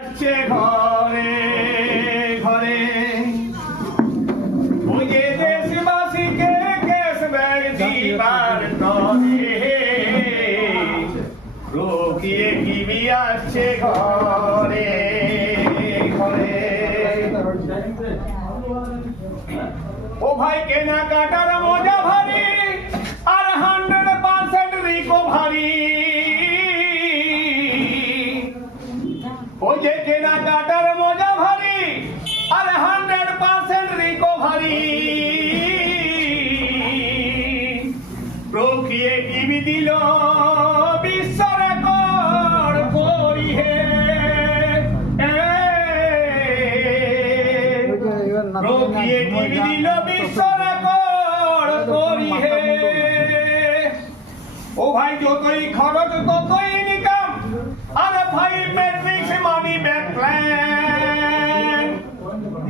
ঘরে ঘরে ওই যে দেশবাসীকে কেস ব্যাগ দিবার তরে রোগিয়ে টিভি আসছে ঘরে ঘরে। ও ভাই কেনাকাটার মজা ভারী আর 100% রিকভারি। ওই যে কেনাকাটার মজা ভারী আর 100% রিকভারি। প্রক্রিয়ে টিভি দিল বিশ্ব রেকর্ড করি হে। প্রক্রিয়ে টিভি দিল বিশ্ব রেকর্ড করি হে। ও ভাই যতই খরচ ততই ইনকাম আর ভাই ম্যাট্রিক্স মানি ব্যাক প্ল্যান।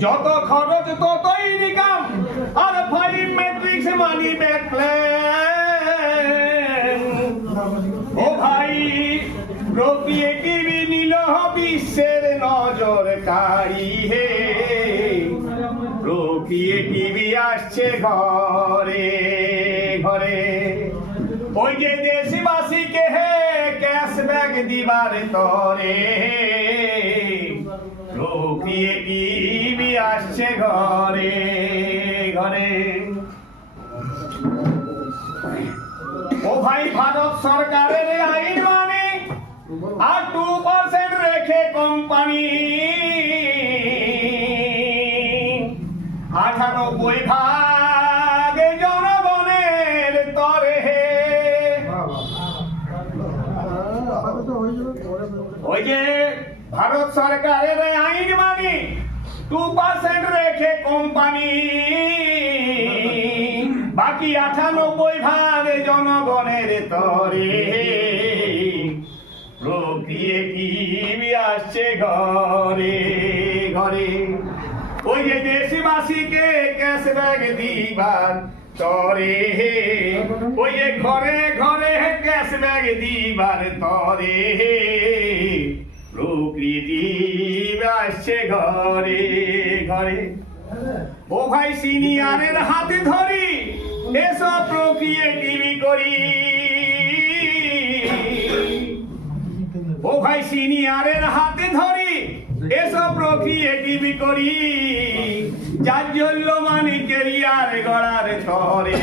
যত খরচ ততই ইনকাম আর ভাই ম্যাট্রিক্স মানি ব্যাক প্ল্যান। ও ভাই প্রক্রিয়ে টিভি নিল বিশ্বের নজর কাড়ি হে। প্রক্রিয়ে টিভি আসছে ঘরে ঘরে। ওই যে দেশবাসীকে হে ক্যাশব্যাক দিবার তরে প্রক্রিয়ে টিভি আসছে ঘরে ঘরে। ও ভাই ভারত সরকারের আইন মানে আর 2% রেখে কোম্পানি 98% জনগণের তরে। ওই যে ভারত সরকারের আইন মানে 2% রেখে কোম্পানি বাকি 98% জনগণের তরে প্রক্রিয়ে টিভি আসছে ঘরে ঘরে। ওই যে দেশবাসীকে ক্যাশব্যাক দিবার তরে ওই যে ঘরে ঘরে ক্যাশব্যাক দিবার তরে প্রক্রিয়ে টিভি আসছে ঘরে ঘরে। ও ভাই সিনিয়রের হাতে ধরি এসব প্রক্রিয়ে টিভি করি। ও ভাই সিনিয়রের হাতে ধরি এসব প্রক্রিয়ে টিভি করি। যার জন্য মানে কেরিয়ার গড়ার তরে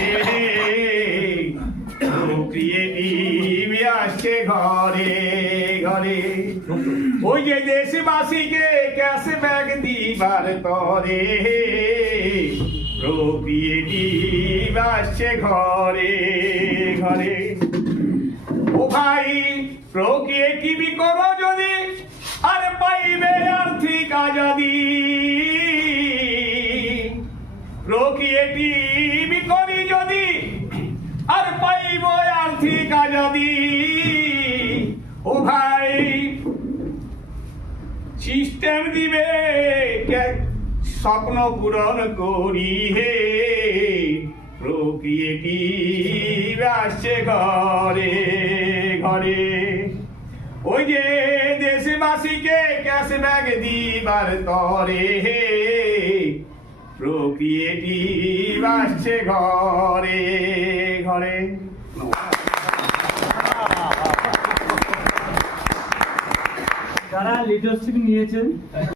প্রক্রিয়ে টিভি আসছে ঘরে ঘরে। ওই যে দেশবাসীকে ক্যাশব্যাক দিবার তরে প্রক্রিয়ে টিভি আসছে ঘরে ঘরে। ও ভাই প্রক্রিয়ে টিভি করো যদি আর পাইবে আর্থিক আজাদি। প্রক্রিয়ে টিভি করি যদি আর পাইব আর্থিক আজাদি। ও ভাই সিস্টেম দিবে স্বপ্ন পূরণ করি হে। প্রক্রিয়ে টিভি আসছে ঘরে ঘরে। ওই যে দেশবাসীকে ক্যাশব্যাক দিবার তরে প্রক্রিয়ে টিভি আসছে ঘরে ঘরে। যারা লিডারশিপ নিয়েছেন